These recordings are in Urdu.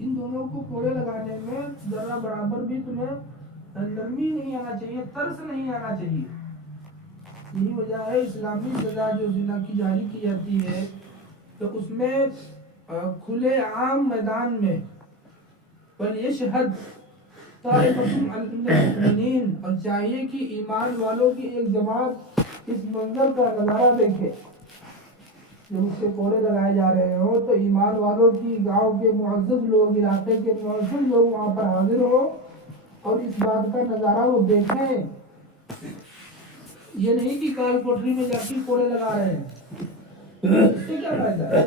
ان دونوں کو کوڑے لگانے میں ذرا برابر بھی تمہیں نرمی نہیں آنا چاہیے، ترس نہیں آنا چاہیے. یہی وجہ ہے اسلامی سزا جو زنا کی جاری کی جاتی ہے تو اس میں کھلے عام میدان میں وَلْيَشْهَدْ طَائِفَةٌ مِّنَ الْمُؤْمِنِينَ، اور چاہیے کہ ایمان والوں کی ایک جماعت اس منظر کا نظارہ دیکھے. جب اس سے کوڑے لگائے جا رہے ہوں تو ایمان والوں کی گاؤں کے معزز لوگ، علاقے کے معزز لوگ وہاں پر حاضر ہو اور اس بات کا نظارہ وہ دیکھیں. یہ نہیں کہ کال کوٹری میں جا کے کوڑے لگا رہے ہیں، اس سے کیا فائدہ ہے؟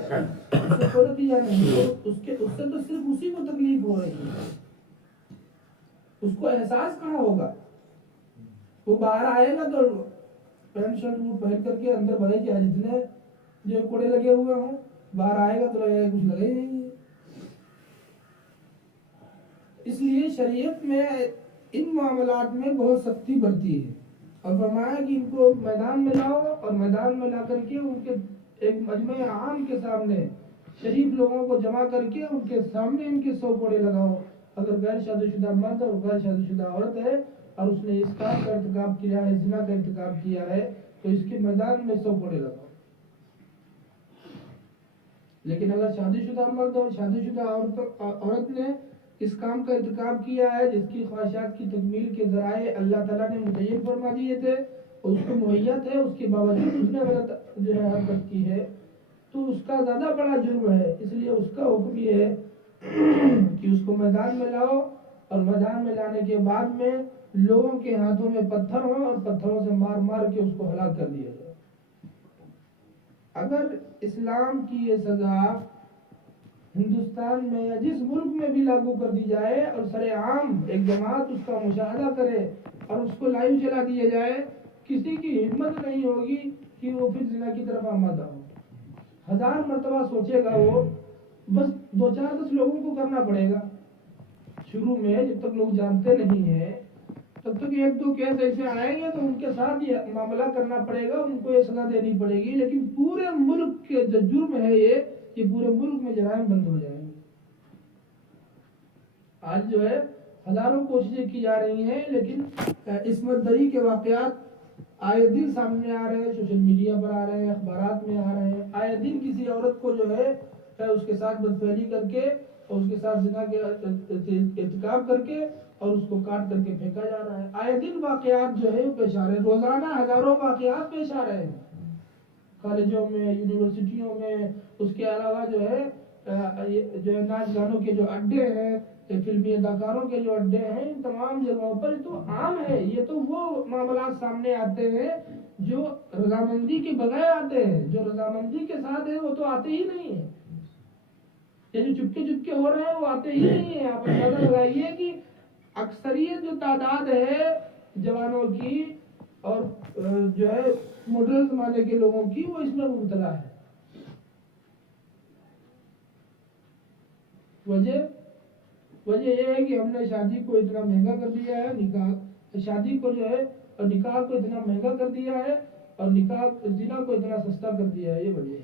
اس سے کوئی نتیجہ نہیں. اس سے تو صرف اسی کو تکلیف ہو رہی ہے. اس کو احساس کہاں ہوگا؟ وہ باہر آئے گا تو پینٹ شرٹ وہ پہن کر کے اندر بھرے کیا جتنے جو کوڑے لگے ہوئے ہوں، باہر آئے گا تو لگے گا کچھ لگے ہی نہیں ہے. اس لیے شریعت میں ان معاملات میں بہت سختی برتی ہے اور فرمایا کہ ان کو میدان میں لاؤ اور میدان میں لا کر کے ان کے ایک مجمع عام کے سامنے شریف لوگوں کو جمع کر کے ان کے سامنے ان کے 100 کوڑے لگاؤ. اگر غیر شادی شدہ مرد اور غیر شادی شدہ عورت ہے اور اس نے اس کام کا ارتکاب کیا ہے، زنا کا ارتکاب کیا ہے، تو اس کے میدان میں 100 کوڑے لگاؤ. لیکن اگر شادی شدہ مرد اور شادی شدہ عورت نے اس کام کا ارتکاب کیا ہے جس کی خواہشات کی تکمیل کے ذرائع اللہ تعالیٰ نے متعین فرما دیے تھے اور اس کو مہیت ہے، اس کے باوجود اس نے غلط جو ہے حرکت کی ہے، تو اس کا زیادہ بڑا جرم ہے. اس لیے اس کا حکم یہ ہے کہ اس کو میدان میں لاؤ اور میدان میں لانے کے بعد میں لوگوں کے ہاتھوں میں پتھر ہوں اور پتھروں سے مار مار کے اس کو ہلاک کر دیا جائے. اگر اسلام کی یہ سزا ہندوستان میں یا جس ملک میں بھی لاگو کر دی جائے اور سر عام ایک جماعت اس کا مشاہدہ کرے اور اس کو لائیو چلا دیا جائے، کسی کی ہمت نہیں ہوگی کہ وہ پھر زنا کی طرف آمادہ ہو. 1000 مرتبہ سوچے گا وہ، بس 2-4-10 لوگوں کو کرنا پڑے گا شروع میں. جب تک لوگ جانتے نہیں ہیں تب تک 1-2 کیس ایسے آئیں گے تو ان کے ساتھ یہ معاملہ کرنا پڑے گا، ان کو یہ سزا دینی پڑے گی. لیکن پورے ملک کے جو جرم ہے یہ پورے ملک میں جرائم بند ہو جائیں گے. آج جو ہے ہزاروں کوششیں کی جا رہی ہیں لیکن عصمت دری کے واقعات آئے دن سامنے آ رہے ہیں، سوشل میڈیا پر آ رہے ہیں، اخبارات میں آ رہے ہیں. آئے دن کسی عورت کو جو ہے اس کے ساتھ بدفعلی کر کے اور اس کے ساتھ زنا کے ارتکاب کر کے اور اس کو کاٹ کر کے پھینکا جا رہا ہے. آئے دن واقعات جو ہے پیش آ رہے ہیں، روزانہ ہزاروں واقعات پیش آ رہے ہیں کالجوں میں، یونیورسٹیوں میں. اس کے علاوہ جو ہے ناچ گانوں کے جو اڈے ہیں، فلمی اداکاروں کے جو اڈے ہیں، ان تمام جگہوں پر تو عام ہے. یہ تو وہ معاملات سامنے آتے ہیں جو رضامندی کے بغیر آتے ہیں. جو رضامندی کے ساتھ ہے وہ تو آتے ہی نہیں ہیں. یہ جو چپکے چپکے ہو رہے ہیں وہ آتے ہی نہیں ہیں. آپ اندازہ لگائیے کہ اکثریت جو تعداد ہے جوانوں کی اور جو ہے ماڈرن زمانے کے لوگوں کی، وہ اس میں مبتلا ہے. وجہ یہ ہے کہ ہم نے شادی کو اتنا مہنگا کر دیا ہے، شادی کو جو ہے اور نکاح کو اتنا مہنگا کر دیا ہے اور زنا کو اتنا سستا کر دیا ہے. یہ وجہ ہے.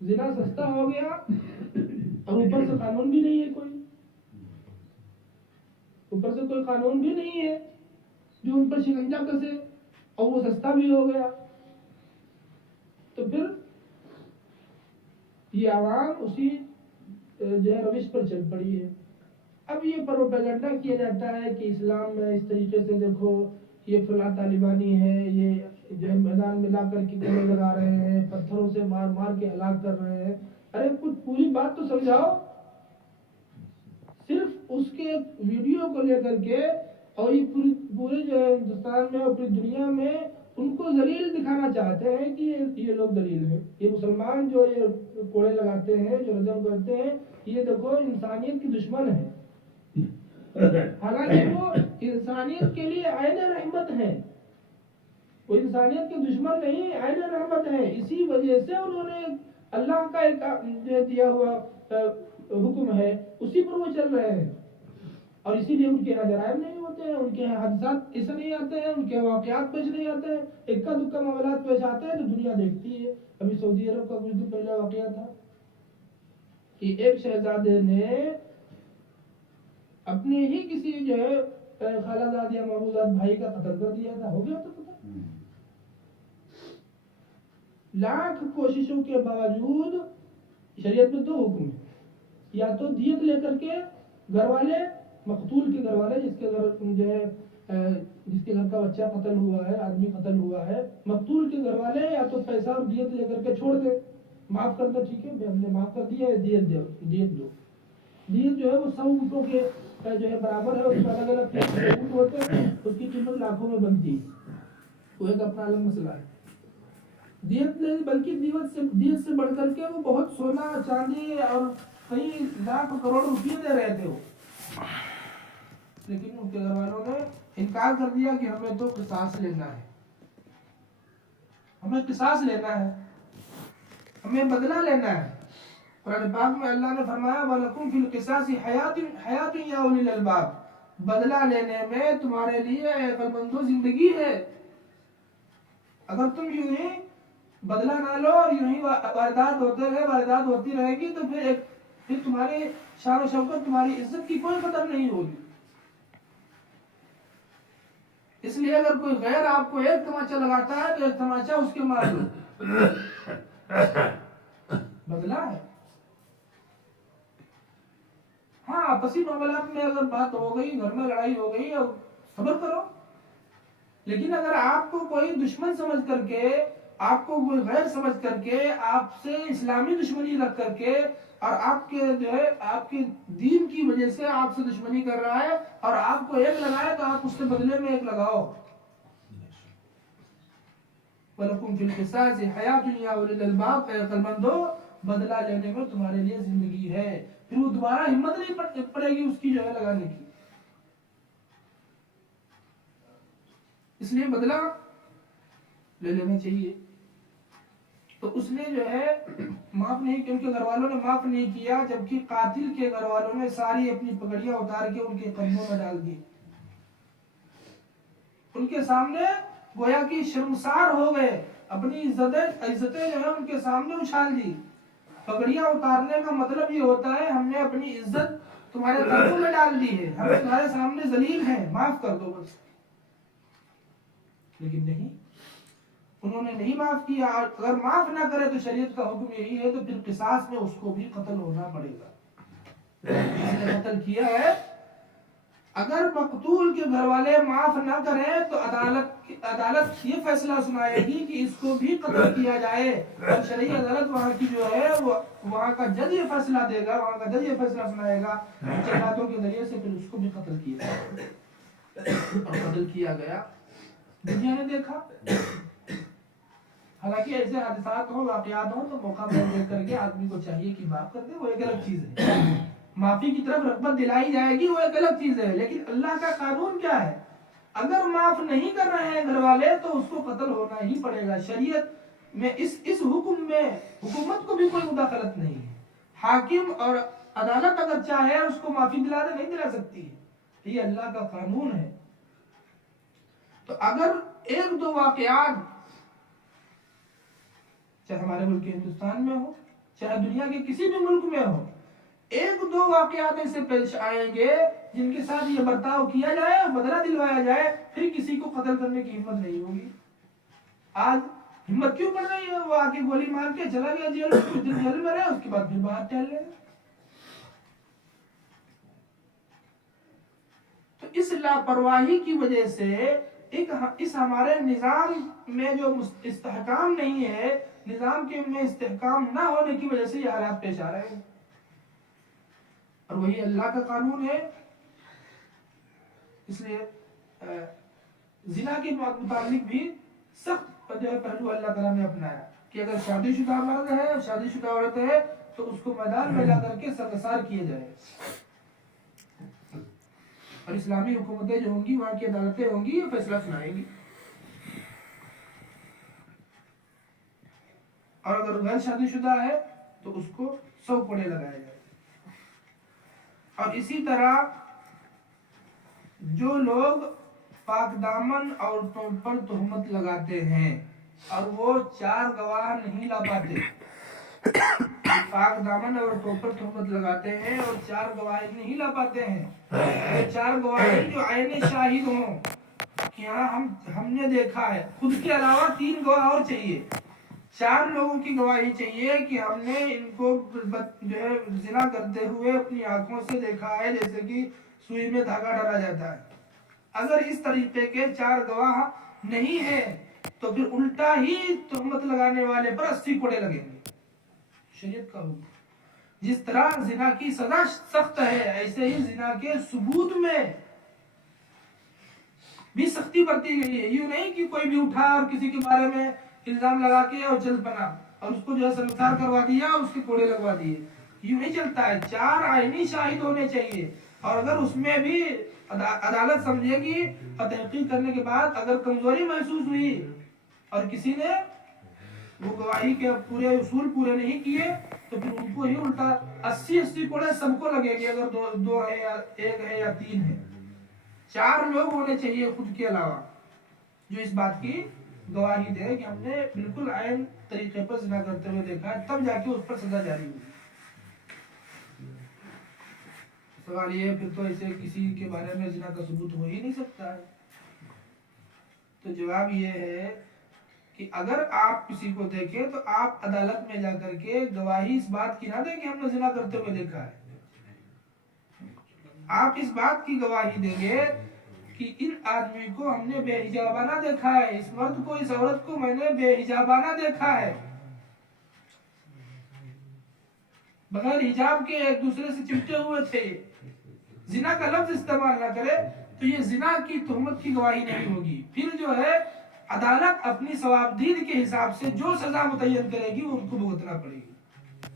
زنا سستا ہو گیا اور اوپر سے قانون بھی نہیں ہے کوئی قانون بھی نہیں ہے جو ان پر شکنجا کسے، اور وہ سستا بھی ہو گیا. تو پھر یہ عوام اسی جو ہے روش پر چل پڑی ہے. اب یہ پروپیگنڈا کیا جاتا ہے کہ اسلام میں اس طریقے سے دیکھو یہ فلاں طالبانی ہے، یہ جو ہے میدان میں لا کر کے گلے لگا رہے ہیں، پتھروں سے مار مار کے ہلاک کر رہے ہیں. ارے کچھ پوری بات تو سمجھاؤ. صرف اس کے ویڈیو کو لے کر کے اور یہ پورے جو ہے ہندوستان میں اور پوری دنیا میں ان کو ذلیل دکھانا چاہتے ہیں کہ یہ لوگ دلیل ہیں. یہ مسلمان جو یہ کوڑے لگاتے ہیں، جو رجم کرتے ہیں، یہ دیکھو انسانیت کی دشمن ہے. حالانکہ وہ انسانیت کے لیے عین رحمت ہے. وہ انسانیت کے دشمن نہیں، عین رحمت ہے. اسی وجہ سے انہوں نے اللہ کا ایک دیا ہوا حکم ہے، اسی پر وہ چل رہے ہیں. اور اسی لیے ان کے یہاں جرائم نہیں ہوتے ہیں، ان کے یہاں حادثات ایسے نہیں آتے ہیں، ان کے واقعات پیش نہیں آتے ہیں. اکا دکا معاملات پیش آتے ہیں تو دنیا دیکھتی ہے. ابھی سعودی عرب کا کچھ دن پہلے واقعہ تھا کہ ایک شہزادے نے اپنے ہی کسی جو ہے خالہ زاد یا ماموزاد بھائی کا قتل کر دیا تھا. ہو گیا تو قتل. لاکھ کوششوں کے باوجود شریعت میں 2 حکم ہیں. یا تو دیت لے کر کے گھر والے، مقتول کے گھر والے جس کے گھر جو ہے جس کے گھر کا بچہ قتل ہوا ہے، آدمی قتل ہوا ہے، مقتول کے گھر والے یا تو پیسہ اور دیت لے کر کے چھوڑ دے، معاف کر دے. ٹھیک ہے ہم نے معاف کر دیا ہے، دیت دو. دیت جو ہے وہ 100 اونٹوں کے جو ہے برابر ہے. اس میں الگ الگ اونٹ ہوتے ہیں، اس کی قیمت لاکھوں میں بنتی ہے. وہ ایک اپنا الگ مسئلہ ہے. دیت نہیں بلکہ دیت سے بڑھ کر کے وہ بہت سونا چاندی اور کئی لاکھ کروڑ روپیے دے رہے تھے وہ. لیکن ان کے گھر والوں نے انکار کر دیا کہ ہمیں تو قصاص لینا ہے، ہمیں قصاص لینا ہے، ہمیں بدلہ لینا ہے. قرآن پاک میں اللہ نے فرمایا وَلَكُمْ فِي الْقِصَاصِ حَيَاتٌ يَا أُولِي الْأَلْبَابِ، بدلہ لینے میں تمہارے لیے عقل مندو زندگی ہے. اگر تم یوں ہی بدلہ نہ لو اور یوں ہی واردات ہوتی رہے گی تو پھر تمہاری شان و شوکت، تمہاری عزت کی کوئی قدر نہیں ہوگی. اس لیے اگر کوئی غیر آپ کو ایک تماچا لگاتا ہے تو ایک تماچا اس کے مار لو. بدلہ ہے. ہاں آپسی معاملات میں اگر بات ہو گئی، گھر میں لڑائی ہو گئی اور صبر کرو. لیکن اگر آپ کو کوئی دشمن سمجھ کر کے، آپ کو کوئی غیر سمجھ کر کے، آپ سے اسلامی دشمنی رکھ کر کے اور آپ کے جو ہے آپ کے دین کی وجہ سے آپ سے دشمنی کر رہا ہے اور آپ کو ایک لگائے تو آپ اس کے بدلے میں ایک لگاؤ. وَلَكُمْ فِي الْقِصَاصِ حَيَاتٌ يَا أُولِي الْأَلْبَابِ، اے عقل مندو بدلہ لینے میں تمہارے لیے زندگی ہے. پھر وہ دوبارہ ہمت نہیں پڑے گی اس کی جو ہے لگانے کی. اس لیے بدلہ لے لینا چاہیے. تو اس نے جو ہے معاف نہیں کیا، ان کے گھر والوں نے معاف نہیں کیا، جبکہ قاتل کے گھر والوں نے ساری اپنی پگڑیاں اتار کے ان کے قدموں میں ڈال دی. ان کے سامنے گویا کہ شرمسار ہو گئے، اپنی عزتیں جو ہے ان کے سامنے اچھال دی. پگڑیاں اتارنے کا مطلب یہ ہوتا ہے ہم نے اپنی عزت تمہارے قدموں میں ڈال دی ہے، ہم تمہارے سامنے ذلیل ہیں، معاف کر دو بس. لیکن نہیں، انہوں نے نہیں معاف کیا. اگر معاف نہ کرے تو شریعت کا حکم یہی ہے تو پھر قصاص میں اس کو بھی قتل ہونا پڑے گا. جس نے قتل کیا ہے، اگر مقتول کے گھر والے معاف نہ کریں تو عدالت یہ فیصلہ سنائے گی کہ اس کو بھی قتل کیا جائے. اور شرعی عدالت وہاں کی جو ہے وہاں کا جج یہ فیصلہ دے گا، وہاں کا جج یہ فیصلہ سنائے گا جلاتوں کے ذریعے سے، پھر اس کو بھی قتل کیا جائے. اور قتل کیا گیا. دنیا نے دیکھا. حالانکہ ایسے حادثات ہوں، واقعات ہوں تو موقع پر دیکھ کر کے آدمی کو چاہیے کہ معاف کر دے، وہ ایک الگ چیز ہے. معافی کی طرف رغبت دلائی جائے گی، وہ ایک الگ چیز ہے. لیکن اللہ کا قانون کیا ہے؟ اگر معاف نہیں کر رہے ہیں گھر والے تو اس کو قتل ہونا ہی پڑے گا. شریعت میں اس حکم میں حکومت کو بھی کوئی مداخلت نہیں ہے. حاکم اور عدالت اگر چاہے اس کو معافی دلا دے، نہیں دلا سکتی. یہ اللہ کا قانون ہے. تو اگر 1-2 واقعات چاہے ہمارے ملک ہندوستان میں ہو، چاہے دنیا کے کسی بھی ملک میں ہو، 1-2 واقعات ایسے پیش آئیں گے جن کے ساتھ یہ برتاؤ کیا جائے اور بدلہ دلوایا جائے، پھر کسی کو قتل کرنے کی ہمت نہیں ہوگی. آج ہمت کیوں پڑ رہی ہے؟ وہ آ کے گولی مار کے چلا گیا جیل میں، کچھ دن جیل میں رہے، اس کے بعد پھر باہر ٹہل لے. تو اس لاپرواہی کی وجہ سے اس ہمارے نظام میں جو استحکام نہیں ہے، نظام کے میں استحکام نہ ہونے کی وجہ سے یہ حالات پیش آ رہے ہیں. اور وہی اللہ کا قانون ہے. اس لیے زنا کے متعلق بھی سخت جو ہے پہلو اللہ تعالیٰ نے اپنایا کہ اگر شادی شدہ مرد ہے، شادی شدہ عورت ہے تو اس کو میدان میں لا کر کے سنگسار کیا جائے. اور اسلامی حکومتیں جو ہوں گی، وہاں کی عدالتیں ہوں گی، یہ فیصلہ سنائیں گی. اور اگر غیر شادی شدہ ہے تو اس کو 100 کوڑے لگائے جائے. اور اسی طرح جو لوگ پاک دامن عورتوں پر تہمت لگاتے ہیں اور وہ 4 گواہ نہیں لا پاتے، پاک دامن عورتوں پر تہمت لگاتے ہیں اور 4 گواہی نہیں لا پاتے ہیں. یہ 4 گواہی جو عین شاہد ہوں کہ ہاں ہم نے دیکھا ہے. خود کے علاوہ 3 گواہ اور چاہیے. 4 لوگوں کی گواہی چاہیے کہ ہم نے ان کو جو ہے زنا کرتے ہوئے اپنی آنکھوں سے دیکھا ہے، جیسے کہ سوئی میں دھاگا ڈالا جاتا ہے. اگر اس طریقے کے 4 گواہ نہیں ہیں تو پھر الٹا ہی تہمت لگانے والے پر 80 کوڑے لگیں گے. شریعت کا حکم. جس طرح زنا کی سزا سخت ہے، ایسے ہی زنا کے ثبوت میں بھی سختی برتی گئی ہے. یوں نہیں کہ کوئی بھی اٹھا اور کسی کے بارے میں الزام لگا کے اور چل پنا اور اس کو جو ہے سنسار کروا دیا، اس کے کوڑے لگوا دیے. یوں نہیں چلتا ہے. 4 عینی شاہد ہونے چاہیے. اور اگر اس میں بھی عدالت سمجھے گی اور تحقیق کرنے کے بعد اگر کمزوری محسوس ہوئی اور کسی نے وہ گواہی کے پورے اصول پورے نہیں کیے تو پھر ان کو ہی الٹا 80 کوڑے سب کو لگے گی، اگر 2 ہے یا 1 ہے یا 3 ہے. 4 لوگ ہونے چاہیے خود کے علاوہ جو اس بات کی گواہی دے کہ ہم نے بالکل عین طریقے پر زنا کرتے ہوئے دیکھا ہے، تب جا کے اس پر سزا جاری ہوگی. سوال یہ ہے پھر تو ایسے کسی کے بارے میں زنا کا ثبوت ہو ہی نہیں سکتا ہے. تو جواب یہ ہے کہ اگر آپ کسی کو دیکھیں تو آپ عدالت میں جا کر کے گواہی اس بات کی نہ دیں کہ ہم نے زنا کرتے ہوئے دیکھا ہے. آپ اس بات کی گواہی دیں گے کہ ان آدمی کو ہم نے بے حجابانہ دیکھا ہے، اس مرد کو اس عورت کو میں نے بے حجابانہ دیکھا ہے، بغیر حجاب کے ایک دوسرے سے چمٹے ہوئے تھے. زنا کا لفظ استعمال نہ کرے تو یہ زنا کی تہمت کی گواہی نہیں ہوگی. پھر جو ہے عدالت اپنی ثوابدید کے حساب سے جو سزا متعین کرے گی وہ ان کو بھگتنا پڑے گی.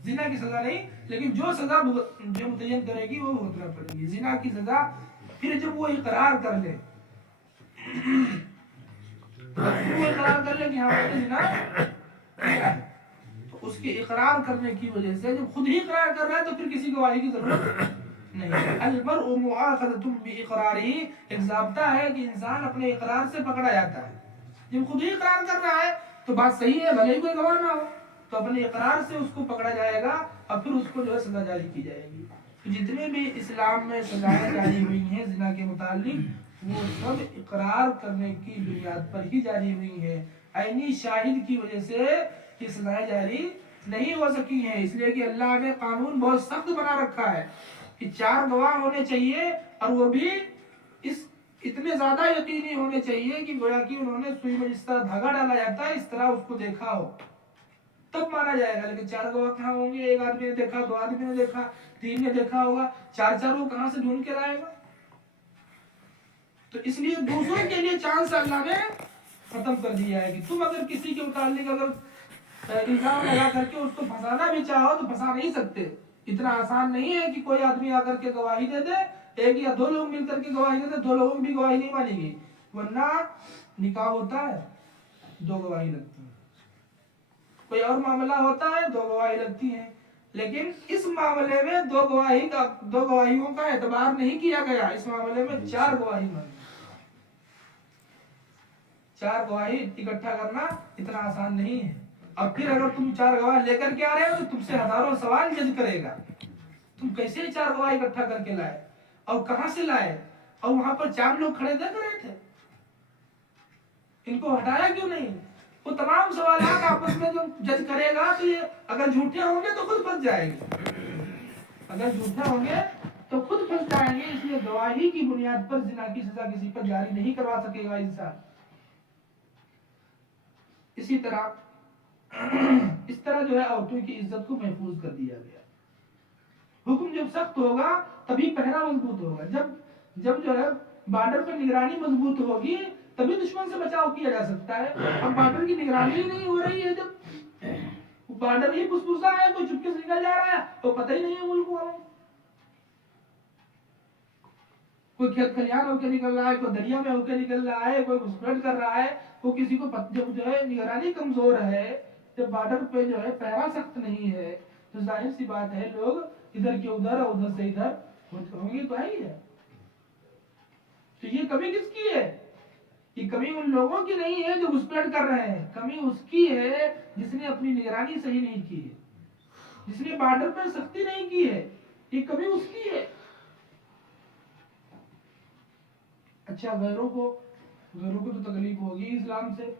زنا کی سزا نہیں، لیکن جو سزا جو متعین کرے گی وہ بھگتنا پڑے گی. زنا کی سزا پھر جب وہ اقرار کر لے کہ ہاں میں نے زنا کیا ہے، تو اس کے اقرار کرنے کی وجہ سے جب خود ہی اقرار کر رہا ہے تو پھر کسی گواہی کی ضرورت نہیں. المرء مؤاخذۃ باقرارہ، ایک ضابطہ ہے کہ انسان اپنے اقرار سے پکڑا جاتا ہے. جب خود ہی اقرار کر رہا ہے تو بات صحیح ہے، بھلے ہی کوئی گواہ نہ ہو، تو اپنے اقرار سے اس کو پکڑا جائے گا اور پھر اس کو جو ہے سزا جاری کی جائے گی. جتنے بھی اسلام میں سزائیں جاری ہوئی ہیں زنا کے متعلق وہ سب اقرار کرنے کی بنیاد پر ہی جاری ہوئی ہیں. عینی شاہد کی وجہ سے یہ سزائیں جاری نہیں ہو سکی ہیں، اس لیے کہ اللہ نے قانون بہت سخت بنا رکھا ہے کہ 4 گواہ ہونے چاہیے اور وہ بھی اتنے زیادہ یقینی ہونے چاہیے کہ گویا کہ انہوں نے سوئی میں جس طرح دھاگا ڈالا جاتا ہے اس طرح اس کو دیکھا ہو تب مانا جائے گا. لیکن 4 گواہ کہاں ہوں گے؟ 1 آدمی نے دیکھا، 2 آدمی نے دیکھا، 3 نے دیکھا ہوگا، 4 وہ کہاں سے ڈھونڈ کے لائے گا؟ تو اس لیے دوسروں کے لیے چانس اللہ نے ختم کر دیا ہے کہ تم اگر کسی کے متعلق اگر الزام لگا کر کے اس کو پھنسانا بھی چاہو تو پھنسا نہیں سکتے. اتنا آسان نہیں ہے کہ کوئی آدمی آ کر کے گواہی دے دے، 1 یا 2 لوگ مل کر کے گواہی دے دے، 2 لوگوں کی بھی گواہی نہیں مانی گئی. ورنہ نکاح ہوتا ہے 2 گواہی لگتی ہیں، کوئی اور معاملہ ہوتا ہے 2 گواہی لگتی ہیں. لیکن اس معاملے میں 2 گواہیوں کا اعتبار نہیں کیا گیا. اس معاملے میں 4 گواہی مانی. 4 گواہی اکٹھا کرنا اتنا آسان نہیں ہے. اور پھر اگر تم 4 گواہ لے کر کے آ رہے ہو تو تم سے ہزاروں سوال جج کرے گا. تم کیسے 4 گواہ اکٹھا کر کے لائے اور کہاں سے لائے اور وہاں پر 4 لوگ کھڑے دیکھ رہے تھے، ان کو ہٹایا کیوں نہیں؟ وہ تمام سوالات آپس میں جو جج کرے گا تو یہ اگر جھوٹے ہوں گے تو خود پھنس جائے گے، اگر جھوٹے ہوں گے تو خود پھنس جائیں گے. اس لیے گواہی کی بنیاد پر زنا کی سزا کسی پر جاری نہیں کروا سکے گا انسان. اسی طرح جو ہے عورتوں کی عزت کو محفوظ کر دیا گیا. حکم جب سخت ہوگا تبھی پہرا مضبوط ہوگا. جب جو ہے بارڈر پر نگرانی مضبوط ہوگی تبھی دشمن سے بچاؤ کیا جا سکتا ہے. اب بارڈر کی نگرانی ہی نہیں ہو رہی ہے، جب بارڈر ہی پھسپھسا ہے، کوئی چپکے سے نکل جا رہا ہے تو پتہ ہی نہیں ہے ملک والوں کو. کوئی کھیت کھلیان ہو کے نکل رہا ہے، کوئی دریا میں ہو کے نکل رہا ہے، کوئی گھسپیٹ کر رہا ہے، کوئی کسی کو جب جو ہے نگرانی کمزور ہے، جب بارڈر پہ جو ہے پہرا سخت نہیں ہے تو ظاہر سی بات ہے لوگ ادھر کے ادھر اور ادھر سے ادھر ہوں گے تو ہے ہی ہے. تو یہ کمی کس کی ہے؟ یہ کمی ان لوگوں کی نہیں ہے جو گھسپیٹ کر رہے ہیں، کمی اس کی ہے جس نے اپنی نگرانی صحیح نہیں کی ہے. جس نے بارڈر پہ سختی نہیں کی ہے یہ کبھی اس کی ہے. اچھا غیروں کو تو تکلیف ہوگی اسلام سے،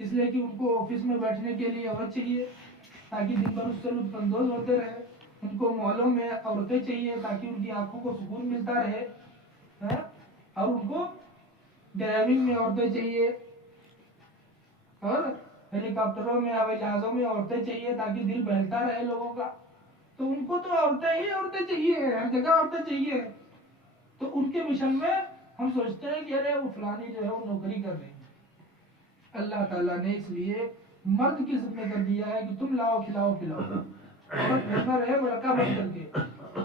اس لیے کہ ان کو آفس میں بیٹھنے کے لیے عورت چاہیے تاکہ دن بھر اس سے لطف اندوز ہوتے رہے. ان کو مالوں میں عورتیں چاہیے تاکہ ان کی آنکھوں کو سکون ملتا رہے. اور ان کو ڈرائیونگ میں عورتیں چاہیے، اور ہیلی کاپٹروں میں ہوائی جہازوں میں عورتیں چاہیے تاکہ دل بہلتا رہے لوگوں کا. تو ان کو تو عورتیں چاہیے، ہر جگہ عورتیں چاہیے. تو ان کے مشن میں ہم سوچتے ہیں کہ ارے وہ فلانی جو ہے وہ نوکری کر رہی ہے. اللہ تعالیٰ نے اس لیے مرد کی ذمہ کر دیا ہے کہ تم لاؤ کھلاؤ پلاؤ. عورت گھر میں رہے ملکہ بن کر کے،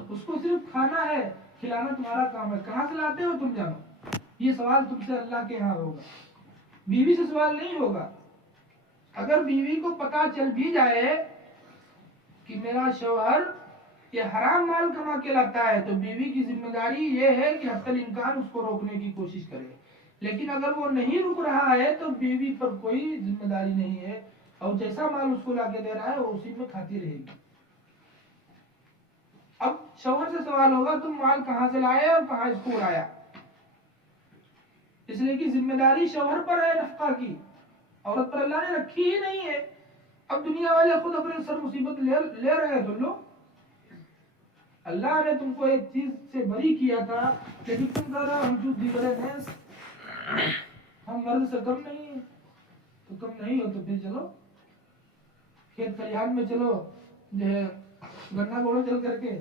اس کو صرف کھانا ہے، کھلانا تمہارا کام ہے. کہاں سے لاتے ہو تم جانو. یہ سوال تم سے اللہ کے ہاں ہوگا، بیوی سے سوال نہیں ہوگا. اگر بیوی کو پتا چل بھی جائے کہ میرا شوہر یہ حرام مال کما کے لاتا ہے تو بیوی کی ذمہ داری یہ ہے کہ حتی الامکان اس کو روکنے کی کوشش کرے. لیکن اگر وہ نہیں رک رہا ہے تو بیوی پر کوئی ذمہ داری نہیں ہے، اور جیسا مال اس کو لا کے دے رہا ہے وہ اسی میں کھاتی رہے گی. اب شوہر سے سوال ہوگا تم مال کہاں سے لائے اور کہاں اس کو اڑایا. اس لیے کہ ذمہ داری شوہر پر ہے نفقہ کی، عورت پر اللہ نے رکھی ہی نہیں ہے. اب دنیا والے خود اپنے سر مصیبت لے رہے ہیں. تم لوگ اللہ نے تم کو ایک چیز سے بری کیا تھا لیکن تم کہہ رہے ہو ہم چوت دیگرے بھینس، ہم مرد سے کم نہیں ہیں. تو کم نہیں ہو تو پھر چلو کھیت کھلیان میں چلو جو ہے گنا گوڑو چل کر کے،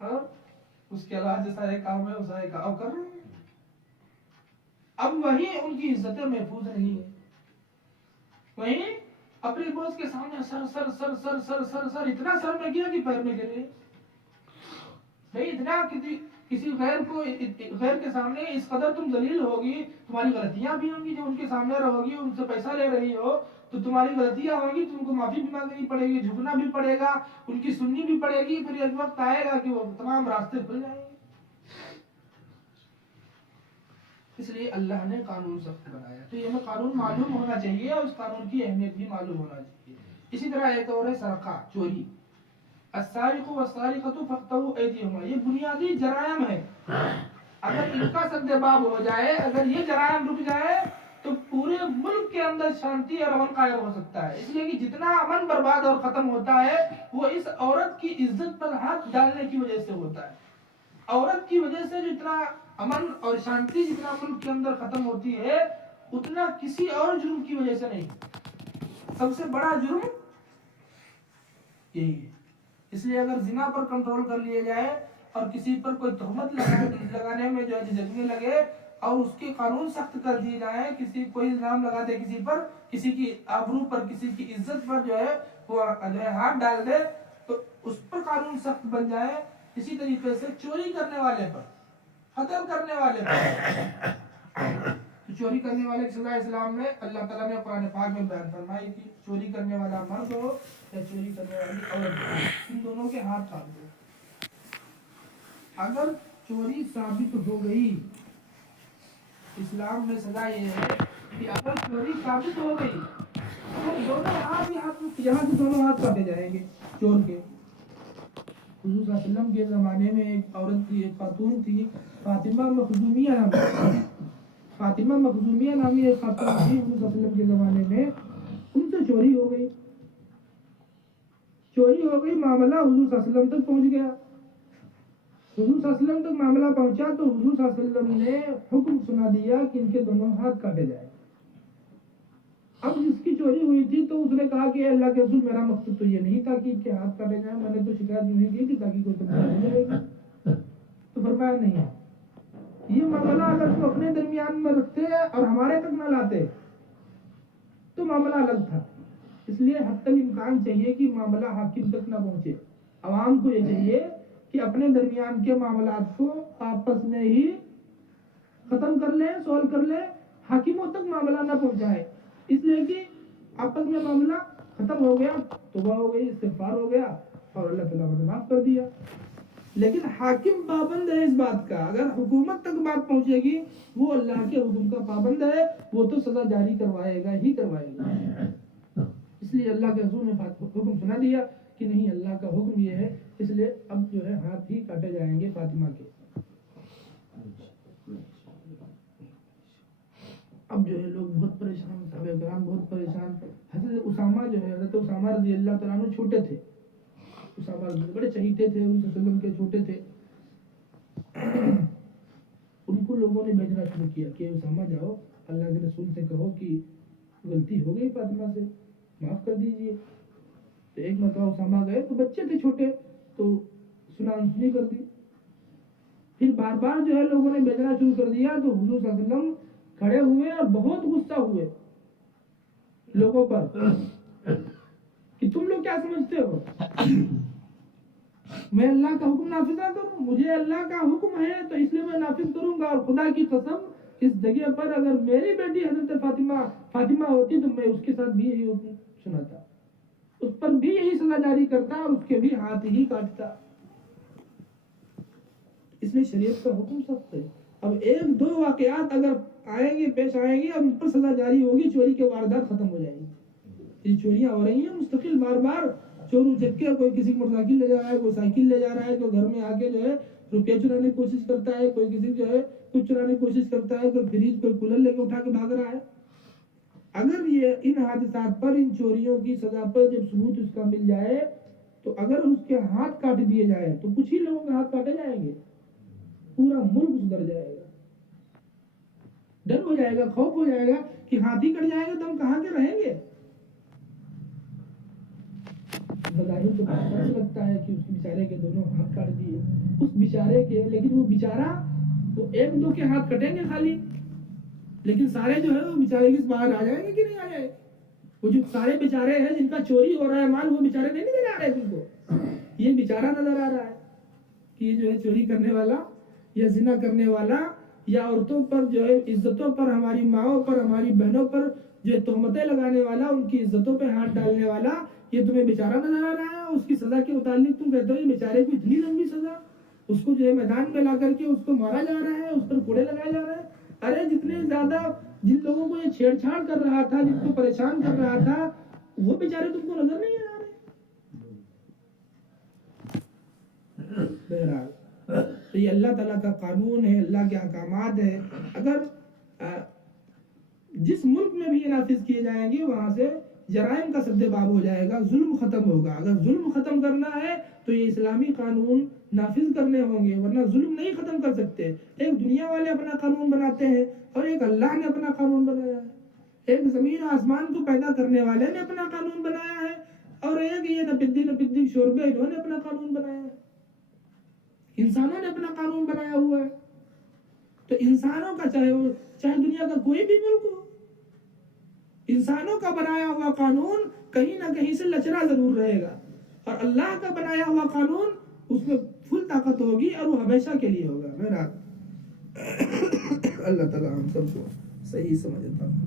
اور اس کے علاوہ جیسا ایک کام ہے ویسا ایک کام کر رہے ہیں. اب وہیں ان کی عزتیں محفوظ نہیں ہے. وہیں اپنے بوس کے سامنے سر سر سر سر سر سر سر اتنا سر میں گیا کہ پیر میں گرے. بھئی اتنا کسی غیر کے سامنے اس قدر تم ذلیل ہوگی. تمہاری غلطیاں بھی ہوں گی جو ان کے سامنے رہوگی، ان سے پیسہ لے رہی ہو تو تمہاری غلطیاں ہوں گی، تم کو معافی بھی مانگنی پڑے گی، جھکنا بھی پڑے گا، ان کی سننی بھی پڑے گی. پھر ایک وقت آئے گا کہ وہ تمام راستے کھل جائیں گے. اس لیے اللہ نے قانون سخت بنایا. تو یہ قانون معلوم ہونا چاہیے اور اس قانون کی اہمیت بھی معلوم ہونا چاہیے. اسی طرح ایک اور ہے سرقہ، چوری. السارق والسارقة فاقطعوا أيديهما. یہ بنیادی جرائم ہے. اگر ان کا سدباب ہو جائے، اگر یہ جرائم رک جائے تو پورے ملک کے اندر شانتی اور امن قائم ہو سکتا ہے. اس لیے کہ جتنا امن برباد اور ختم ہوتا ہے وہ اس عورت کی عزت پر ہاتھ ڈالنے کی وجہ سے ہوتا ہے. عورت کی وجہ سے جتنا امن اور شانتی جتنا ملک کے اندر ختم ہوتی ہے اتنا کسی اور جرم کی وجہ سے نہیں. سب سے بڑا جرم یہی ہے. اس لیے اگر زنا پر کنٹرول کر لیا جائے اور کسی پر کوئی تہمت لگانے میں جو ہے جھجکنے لگے اور اس کے قانون سخت کر دیے جائیں، کسی کوئی الزام لگا دے کسی پر، کسی کی آبرو پر، کسی کی عزت پر جو ہے وہ ہاتھ ڈال دے تو اس پر قانون سخت بن جائے. اسی طریقے سے چوری کرنے والے پر، قتل کرنے والے پر، تو چوری کرنے والے کی سزا اسلام میں اللہ تعالیٰ نے قرآن پاک میں بیان فرمائی کہ چوری کرنے والا مرد ہو یا چوری کرنے والی عورت ہو، ان دونوں کے ہاتھ کاٹ دو. اگر چوری ثابت ہو گئی، اسلام میں سزا یہ ہے کہ اگر چوری ثابت ہو گئی تو دونوں ہاتھ یہاں سے دونوں ہاتھ کاٹے جائیں گے چور کے. حضور صلی اللہ علیہ وسلم کے زمانے میں ایک عورت تھی، ایک خاتون تھی، فاطمہ مخزومیہ نامی ایک خاتون تھی. حضور صلی اللہ علیہ وسلم کے زمانے میں ان سے چوری ہو گئی. معاملہ حضور صلی اللہ علیہ وسلم تک پہنچ گیا. حضور صلی اللہ علیہ وسلم تک معاملہ پہنچا تو حضور صلی اللہ علیہ وسلم نے حکم سنا دیا کہ ان کے دونوں ہاتھ کاٹے جائیں. اب جس کی چوری ہوئی تھی تو اس نے کہا کہ اے اللہ کے رسول میرا مقصد تو یہ نہیں تھا کہ ان کے ہاتھ کاٹے جائیں، میں نے تو شکایت یوں ہی کی کہ تاکہ کوئی تمہارا نہیں ملے گا. تو فرمایا نہیں ہے، یہ معاملہ اگر تو اپنے درمیان میں رکھتے اور ہمارے تک نہ لاتے تو معاملہ الگ تھا. اس لیے حتی الامکان چاہیے کہ معاملہ حاکم تک نہ پہنچے. عوام کو یہ چاہیے کہ اپنے درمیان کے معاملات کو آپس میں ہی ختم کر لیں، سولو کر لیں، حاکموں تک معاملہ نہ پہنچائے. اس لیے کہ آپس میں معاملہ ختم ہو گیا، توبہ ہو گئی، استغفار ہو گیا اور اللہ تعالیٰ نے معاف کر دیا. لیکن حاکم پابند ہے اس بات کا. اگر حکومت تک بات پہنچے گی وہ اللہ کے حکم کا پابند ہے، وہ تو سزا جاری کروائے گا ہی کروائے گا. اس لیے اللہ کے رسول نے حکم سنا دیا کہ کہ نہیں اللہ کا حکم یہ ہے، اس لیے اب جو ہے ہاتھ ہی کاٹے جائیں گے فاطمہ کے. اب جو ہے لوگ بہت پریشان، صحابہ کرام بہت پریشان. حضرت اسامہ جو ہے، حضرت اسامہ رضی اللہ تعالیٰ عنہ چھوٹے تھے. اسامہ رضی بڑے چہیتے تھے حضور صلی اللہ علیہ وسلم کے، چھوٹے تھے. ان کو لوگوں نے بھیجنا شروع کیا کہ اسامہ جاؤ اللہ کے رسول سے کہو کہ غلطی ہو گئی فاطمہ سے، معاف کر دیجئے. تو ایک مرتبہ اسامہ گئے تو بچے تھے چھوٹے، تو سنا انسنی کر دی. پھر بار بار جو ہے لوگوں نے بھیجنا شروع کر دیا تو حضور صلی اللہ علیہ وسلم کھڑے ہوئے اور بہت غصہ ہوئے لوگوں پر کہ تم لوگ کیا سمجھتے ہو میں اللہ کا حکم نافذ نہ کروں؟ مجھے اللہ کا حکم ہے تو اس لیے میں نافذ کروں گا. اور خدا کی قسم اس جگہ پر اگر میری بیٹی حضرت فاطمہ ہوتی تو میں اس کے ساتھ بھی یہی حکم سناتا، اس پر بھی یہی سزا جاری کرتا اور اس کے بھی ہاتھ ہی کاٹتا. اس لیے شریعت کا حکم سخت ہے. اب ایک دو واقعات اگر آئیں گے، پیش آئیں گے، اور ان پر سزا جاری ہوگی، چوری کے واردات ختم ہو جائیں گی. یہ چوریاں ہو رہی ہیں مستقل، بار بار چور اچک کے کوئی کسی موٹر سائیکل لے جا رہا ہے، کوئی سائیکل لے جا رہا ہے، کوئی گھر میں آ کے جو ہے روپیہ چرانے کی کوشش کرتا ہے، کوئی کسی جو ہے کچھ چرانے کی کوشش کرتا ہے، کوئی فریج کوئی کولر لے کے اٹھا کے بھاگ رہا ہے. اگر یہ ان حادثات پر، ان چوریوں کی سزا پر جب ثبوت اس کا مل جائے تو اگر اس کے ہاتھ کاٹ دیے جائے تو کچھ ہی لوگوں کے ہاتھ کاٹے جائیں گے، پورا ملک سدھر جائے گا. ڈر ہو جائے گا، خوف ہو جائے گا کہ ہاتھی کٹ جائے گا تو ہم کہاں کے رہیں گے. بظاہر تو ایسا لگتا ہے کہ اس بیچارے کے دونوں ہاتھ کاٹ دیے، اس بیچارے کے، لیکن وہ بیچارہ تو ایک دو کے ہاتھ کٹیں گے خالی، لیکن سارے جو ہے وہ بیچارے کی باہر آ جائیں گے کہ نہیں آ جائیں گے. وہ جو سارے بیچارے ہیں جن کا چوری ہو رہا ہے مال، وہ بیچارے نہیں نظر آ رہے تم کو، یہ بیچارہ نظر آ رہا ہے کہ یہ جو ہے چوری کرنے والا یا زنا کرنے والا یا عورتوں پر جو ہے عزتوں پر، ہماری ماؤں پر، ہماری بہنوں پر جو تہمتیں لگانے والا، ان کی عزتوں پہ ہاتھ ڈالنے والا، یہ تمہیں بیچارہ نظر آ رہا ہے. اس کی سزا کے متعلق تم کہتے ہو یہ بیچارے کو اتنی لمبی سزا، اس کو جو ہے میدان میں لا کر کے اس کو مارا جا رہا ہے، اس پر کوڑے لگائے جا رہے ہیں. ارے جتنے زیادہ جن لوگوں کو یہ چھیڑ چھاڑ کر رہا تھا، جن کو پریشان کر رہا تھا، وہ بیچارے تم کو نظر نہیں آ رہے. بہرحال تو یہ اللہ تعالیٰ کا قانون ہے، اللہ کے احکامات ہیں. اگر جس ملک میں بھی یہ نافذ کیے جائیں گے وہاں سے جرائم کا سد باب ہو جائے گا، ظلم ختم ہوگا. اگر ظلم ختم کرنا ہے تو یہ اسلامی قانون نافذ کرنے ہوں گے، ورنہ ظلم نہیں ختم کر سکتے. ایک دنیا والے اپنا قانون بناتے ہیں اور ایک اللہ نے اپنا قانون بنایا ہے. ایک زمین آسمان کو پیدا کرنے والے نے اپنا قانون بنایا ہے، اور ایک یہ نپدی شوربے انہوں نے اپنا قانون بنایا ہے. انسانوں نے اپنا قانون بنایا ہوا ہے. تو انسانوں کا چاہے دنیا کا کوئی بھی ملک ہو، انسانوں کا بنایا ہوا قانون کہیں نہ کہیں سے لچرا ضرور رہے گا، اور اللہ کا بنایا ہوا قانون اس میں فل طاقت ہوگی اور وہ ہمیشہ کے لیے ہوگا. بہرحال اللہ تعالیٰ ہم سب کو صحیح سمجھتا ہوں.